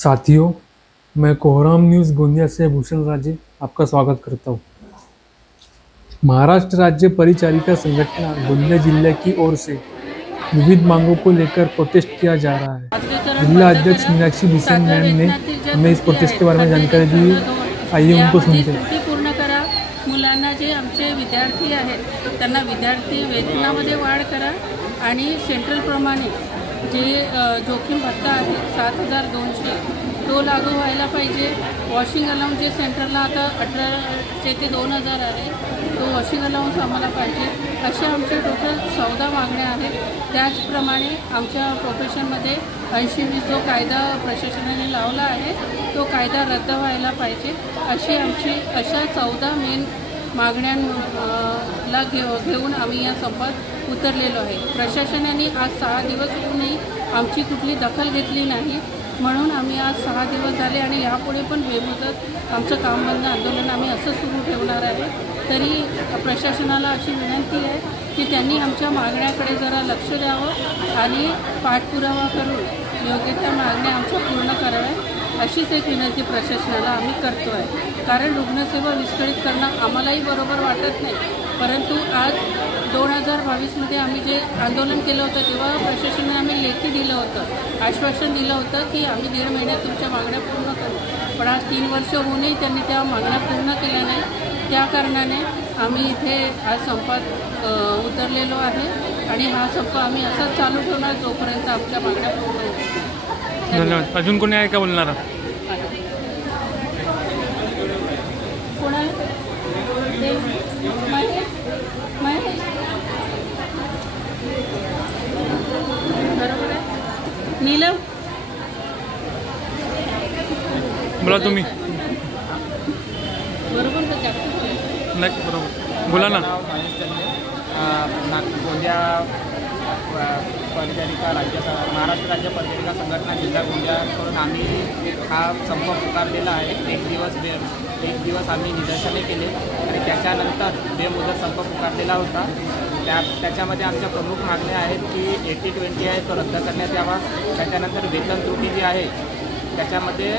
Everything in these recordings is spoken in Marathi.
साथियों, मैं कोहराम न्यूज़ गोंदिया से भूषण राजे आपका स्वागत करता हूँ। महाराष्ट्र राज्य परिचारिका संगठन गोंदिया जिले की ओर से विविध मांगों को लेकर प्रोटेस्ट किया जा रहा है। जिला अध्यक्ष मीनाक्षी बिसेन मैम ने हमें इस प्रोटेस्ट के बारे में जानकारी दी। आइए उनको सुनते हैं। पूर्ण करा। मुलांना जे आमचे विद्यार्थी आहेत त्यांना विद्यार्थी वेतनामध्ये वाढ करा आणि सेंट्रल प्रमाणे जे जोखीम भत्ता आहे 7,200 तो लागू व्हायला पाहिजे। वॉशिंग अलाउन्स जे सेंटरला आता 1800 ते 2,000 आहे तो वॉशिंग अलाउन्स आम्हाला पाहिजे। अशा आमच्या टोटल 14 मागण्या आहेत। त्याचप्रमाणे आमच्या प्रोफेशनमध्ये 80-20 जो कायदा प्रशासनाने लावला आहे तो कायदा रद्द व्हायला पाहिजे। अशा 14 मेन मागण्यांना घेऊन आम्ही या संपात उतरलेलो आहे। प्रशासनाने आज 6 दिवस होऊनही आमची कुठली दखल घेतली नाही, म्हणून आम्ही आज 6 दिवस झाले आणि यापुढे पण बेमुदत आमचं काम बंद आंदोलन आम्ही असं सुरू ठेवणार आहे। तरी प्रशासनाला अशी विनंती आहे की त्यांनी आमच्या मागण्याकडे जरा लक्ष द्यावं आणि पाठपुरावा करून योग्य त्या मागण्या आमच्या पूर्ण कराव्या, अशीच एक विनंती प्रशासनाला आम्ही करतो आहे। कारण रुग्णसेवा विस्कळीत करणं आम्हालाही बरोबर वाटत नाही, परंतु आज 2022मध्ये आम्ही जे आंदोलन केलं होतं तेव्हा प्रशासनाने आम्ही लेखी दिलं होतं, आश्वासन दिलं होतं की आम्ही 1.5 महिन्यात तुमच्या मागण्या पूर्ण करू। पण आज 3 वर्ष होऊनही त्यांनी त्या मागण्या पूर्ण केल्या नाही। त्या कारणाने आम्ही इथे आज संपात उतरलेलो आहे आणि हा संप आम्ही असाच चालू ठेवणार जोपर्यंत आमच्या मागण्या पूर्ण होतील। धन्यवाद। अजून कोणी आहे का बोलणार? बरोबर आहे नीलम, बोला तुम्ही। बरोबर नाही बरोबर बोला ना। गोंदिया परिचारिका महाराष्ट्र राज्य परिचारिका संघटना जिल्हा गोंदियाकडून आम्ही हा संप पुकारलेला आहे। एक दिवस आम्ही निदर्शने केले आणि त्याच्यानंतर बेमुदत संप पुकारलेला होता। त्याच्यामध्ये आमच्या प्रमुख मागण्या आहेत की 80-20 आहे तो रद्द करण्यात यावा। त्याच्यानंतर वेतन त्रुटी जी आहे त्याच्यामध्ये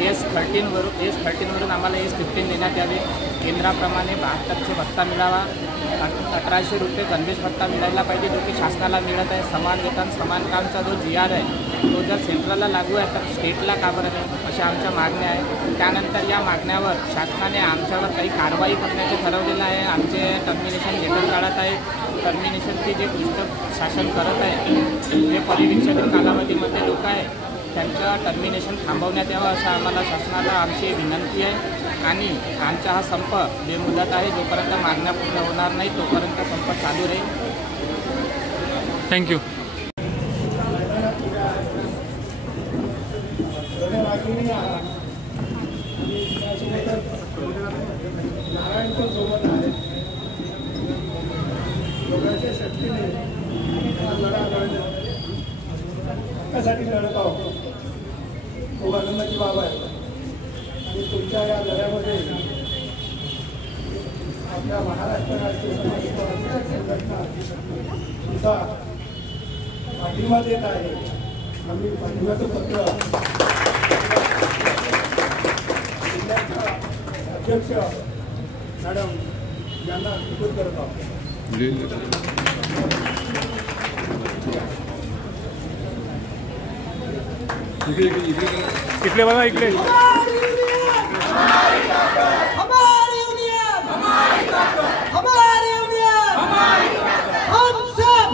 S13वरून आम्हाला S15 देण्यात यावे। केंद्राप्रमाणे 7200 भत्ता मिळावा। 1800 रुपये गणवेश भत्ता मिळायला पाहिजे, जो की शासनाला मिळत आहे। समान वेतन समान कामचा जो GR आहे तो जर सेंट्रलला लागू आहे तर स्टेटला का बरं नाही, अशा आमच्या मागण्या आहेत। त्यानंतर या मागण्यावर शासनाने आमच्यावर काही कारवाई करण्याचे ठरवलेलं आहे। आमचे टर्मिनेशन लेटर काढत आहे। टर्मिनेशनची जे पुस्तक शासन करत आहे जे परिवीक्षण कालावधीमध्ये लोक आहे त्यांचं टर्मिनेशन थांबवण्यात यावं, असं आम्हाला शासनाला आमची विनंती आहे। आणि आमचा हा संप बेमुदत आहे। जोपर्यंत मागण्या पूर्ण होणार नाही तोपर्यंत संप चालू राहील। थँक्यू। त्यासाठी लढत आहोत, खूप आनंदाची बाब आहे। आणि तुमच्या या लढ्यामध्ये आपल्या महाराष्ट्र राज्य संघटना सुद्धा पाठिंबा देत आहे। आम्ही पाठिंब्याचं पत्र जिल्ह्याच्या अध्यक्ष मॅडम यांना सुपूर्द करत आहोत। इकडे बघा, इकडे हम सब